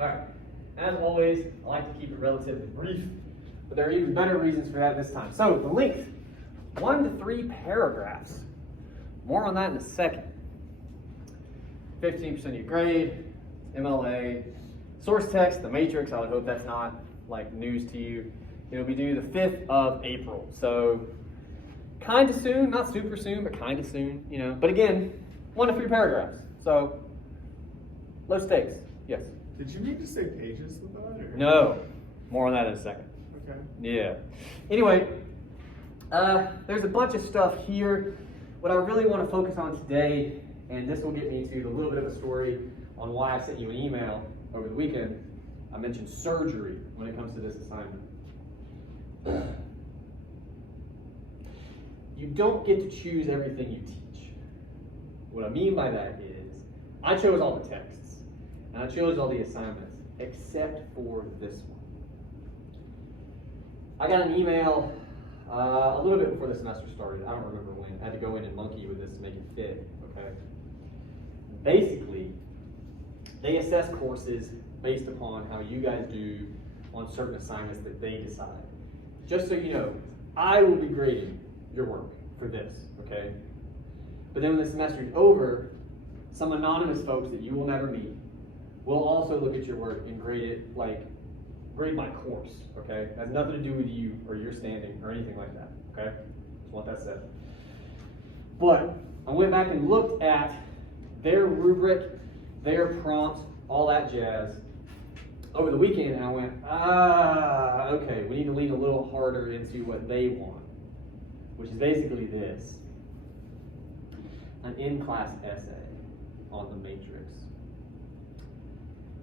All right, as always, I like to keep it relatively brief, but there are even better reasons for that this time. So the length, 1 to 3 paragraphs. More on that in a second. 15% of your grade, MLA, source text, the matrix. I would hope that's not like news to you. It'll be due the 5th of April. So kind of soon, not super soon, but kind of soon, you know. But again, 1 to 3 paragraphs. So low stakes, yes. Did you mean to say pages with that? Or? No, more on that in a second. Okay. Yeah. Anyway, there's a bunch of stuff here. What I really want to focus on today, and this will get me to a little bit of a story on why I sent you an email over the weekend. I mentioned surgery when it comes to this assignment. You don't get to choose everything you teach. What I mean by that is, I chose all the texts, and I chose all the assignments, except for this one. I got an email a little bit before the semester started. I don't remember when. I had to go in and monkey with this to make it fit, okay? Basically, they assess courses based upon how you guys do on certain assignments that they decide. Just so you know, I will be grading your work for this, okay? But then when the semester is over, some anonymous folks that you will never meet will also look at your work and grade it like, grade my course, okay? It has nothing to do with you or your standing or anything like that, okay? Just want that said. But I went back and looked at their rubric, their prompt, all that jazz over the weekend, and I went, okay, we need to lean a little harder into what they want, which is basically this: an in-class essay on the matrix.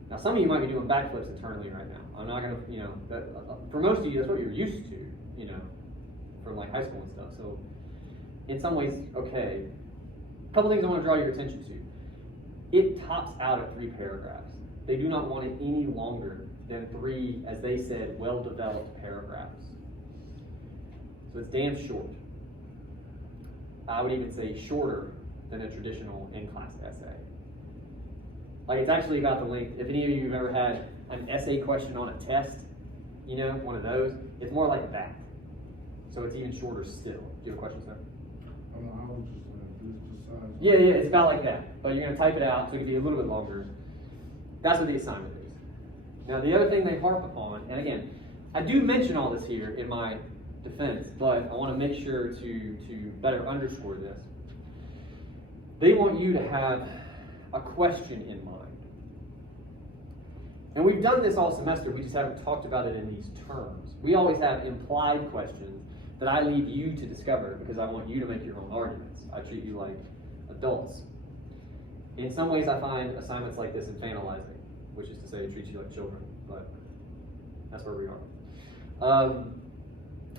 Now, some of you might be doing backflips internally right now. I'm not going to, you know, for most of you, that's what you're used to, you know, from like high school and stuff. So, in some ways, okay. A couple things I want to draw your attention to. It tops out at 3 paragraphs. They do not want it any longer than 3, as they said, well-developed paragraphs. So it's damn short. I would even say shorter than a traditional in-class essay. Like, it's actually got the length. If any of you have ever had an essay question on a test, you know, one of those, it's more like that. So it's even shorter still. Do you have a question, sir? I was just size. Yeah, it's about like that. But you're going to type it out, so it can be a little bit longer. That's what the assignment is. Now, the other thing they harp upon, and again, I do mention all this here in my defense, but I want to make sure to better underscore this. They want you to have a question in mind. And we've done this all semester, we just haven't talked about it in these terms. We always have implied questions that I leave you to discover because I want you to make your own arguments. I treat you like adults. In some ways, I find assignments like this infantilizing, which is to say it treats you like children, but that's where we are.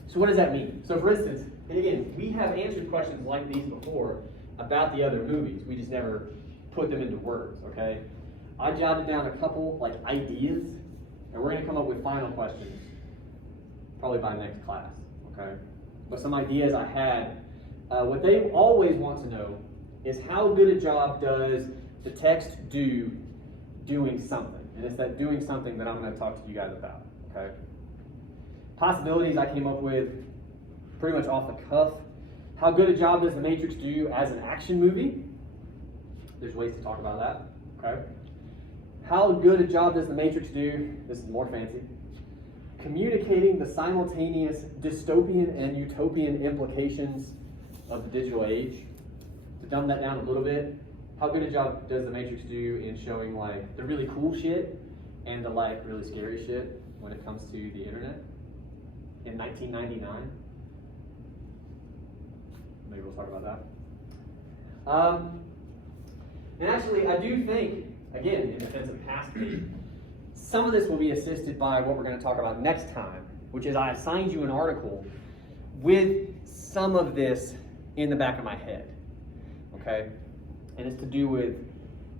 So what does that mean? So for instance, and again, we have answered questions like these before about the other movies. We just never put them into words, okay? I jotted down a couple like ideas, and we're going to come up with final questions probably by next class, okay? But some ideas I had. What they always want to know is how good a job does the text do doing something. And it's that doing something that I'm going to talk to you guys about, okay? Possibilities I came up with pretty much off the cuff. How good a job does The Matrix do as an action movie? There's ways to talk about that, okay? How good a job does The Matrix do? This is more fancy. Communicating the simultaneous dystopian and utopian implications of the digital age. To dumb that down a little bit, how good a job does The Matrix do in showing like the really cool shit and the like really scary shit when it comes to the internet in 1999? Maybe we'll talk about that. And actually, I do think, again, in defense of it has to be, some of this will be assisted by what we're going to talk about next time, which is I assigned you an article with some of this in the back of my head, okay? And it's to do with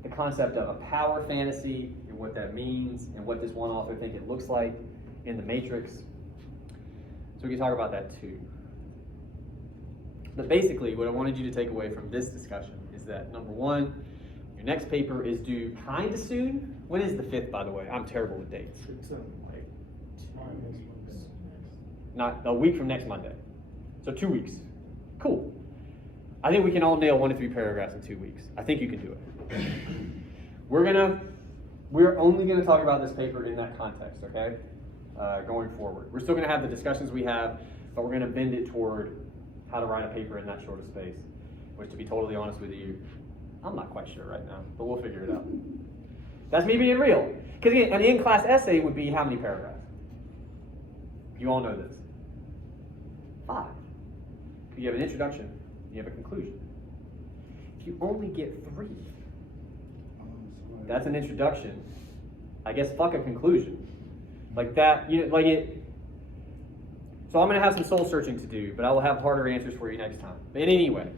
the concept of a power fantasy and what that means and what this one author thinks it looks like in The Matrix. So we can talk about that too. But basically, what I wanted you to take away from this discussion is that, number one, your next paper is due kind of soon, When is the 5th, by the way? I'm terrible with dates. It's like 2 weeks. Not a week from next Monday. So 2 weeks. Cool. I think we can all nail 1 to 3 paragraphs in 2 weeks. I think you can do it. We're only gonna talk about this paper in that context, okay? Going forward. We're still gonna have the discussions we have, but we're gonna bend it toward how to write a paper in that short of space. Which, to be totally honest with you, I'm not quite sure right now, but we'll figure it out. That's me being real. Because again, an in-class essay would be how many paragraphs? You all know this. 5. You have an introduction, you have a conclusion. If you only get 3, that's an introduction. I guess fuck a conclusion. Like that, you know, like it. So I'm gonna have some soul searching to do, but I will have harder answers for you next time. But anyway,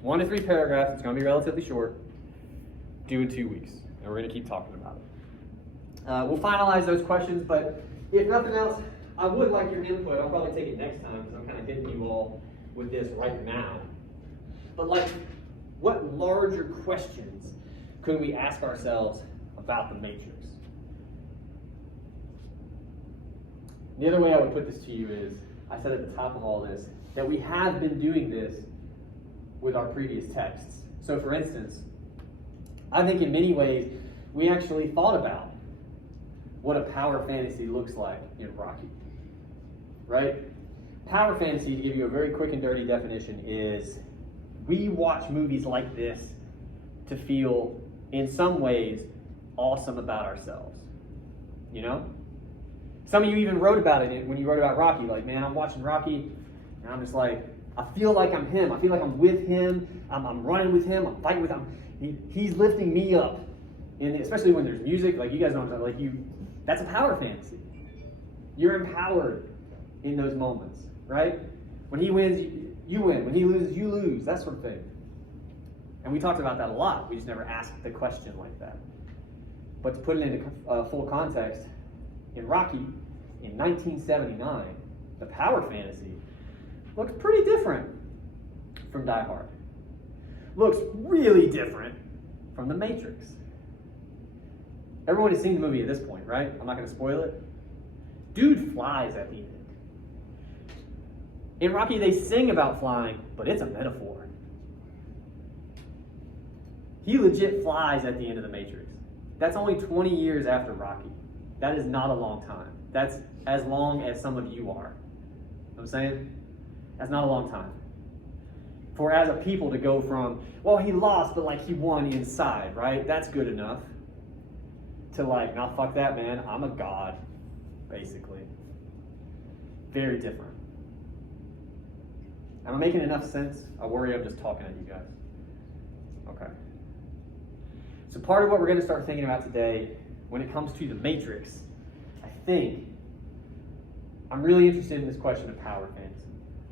1 to 3 paragraphs, it's gonna be relatively short, due in 2 weeks. And we're gonna keep talking about it. We'll finalize those questions, but if nothing else, I would like your input. I'll probably take it next time because I'm kind of hitting you all with this right now. But like, what larger questions could we ask ourselves about the matrix? The other way I would put this to you is, I said at the top of all this, that we have been doing this with our previous texts. So for instance, I think in many ways, we actually thought about what a power fantasy looks like in Rocky, right? Power fantasy, to give you a very quick and dirty definition, is we watch movies like this to feel, in some ways, awesome about ourselves, you know? Some of you even wrote about it when you wrote about Rocky, like, man, I'm watching Rocky, and I'm just like, I feel like I'm him. I feel like I'm with him. I'm running with him. I'm fighting with him. He's lifting me up. And especially when there's music, like you guys know what I'm talking about, like that's a power fantasy. You're empowered in those moments, right? When he wins, you win. When he loses, you lose. That sort of thing. And we talked about that a lot. We just never asked the question like that. But to put it into full context, in Rocky, in 1979, the power fantasy looks pretty different from Die Hard. Looks really different from The Matrix. Everyone has seen the movie at this point, right? I'm not going to spoil it. Dude flies at the end. In Rocky, they sing about flying, but it's a metaphor. He legit flies at the end of The Matrix. That's only 20 years after Rocky. That is not a long time. That's as long as some of you are. You know what I'm saying? That's not a long time. For as a people to go from, well, he lost, but like he won inside, right? That's good enough. To like, nah, fuck that, man. I'm a god, basically. Very different. Am I making enough sense? I worry I'm just talking at you guys. Okay. So part of what we're going to start thinking about today, when it comes to the matrix, I think I'm really interested in this question of power fantasy.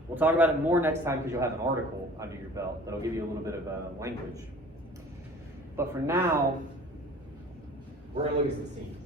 We'll talk about it more next time because you'll have an article under your belt that'll give you a little bit of language. But for now, we're going to look at some scenes.